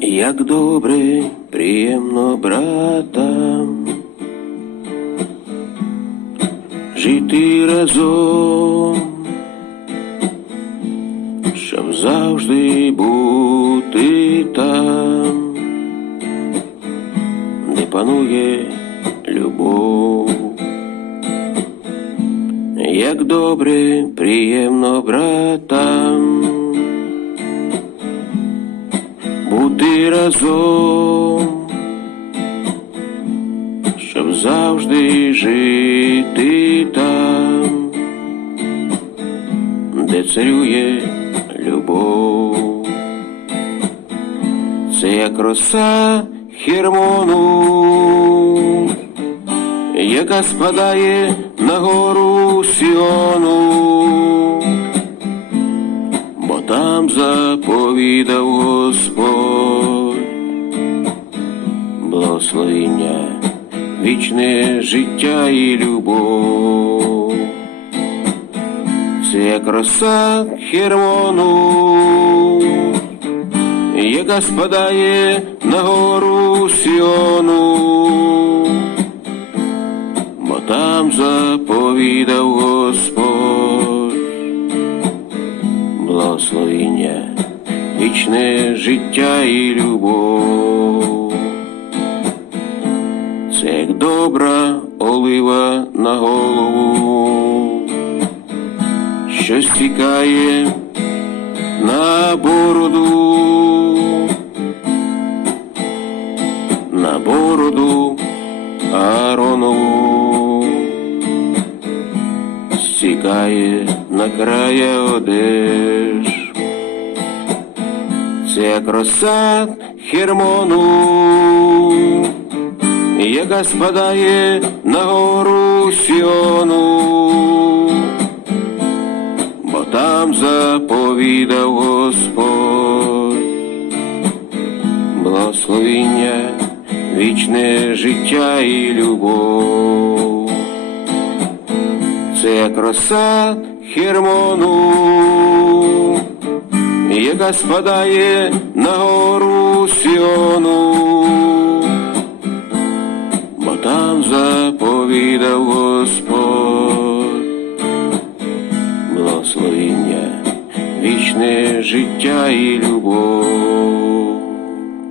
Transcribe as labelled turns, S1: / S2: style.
S1: Як добре, приємно братам. Жити разом, щоб завжди бути там, де панує любов. Як добре, приємно братам бути разом, щоб завжди жити там, де царює любов. Це як роса Хермону, яка спадає на гору Сіону, там заповідав Господь. Благословіння, вічне життя і любов. Це як роса Хермону, яка спадає на гору Сіону, бо там заповідав Господь благословіння, вічне життя і любов. Це як добра олива на голову, що стікає на бороду, на бороду Ааронову стікає на края одеж. Це як роса Хермону, яка спадає на гору Сіону, бо там заповідав Господь благословіння, вічне життя і любов. Роса Хермону, яка спадає на гору Сіону, бо там заповідав Господь благословіння, вічне життя і любов.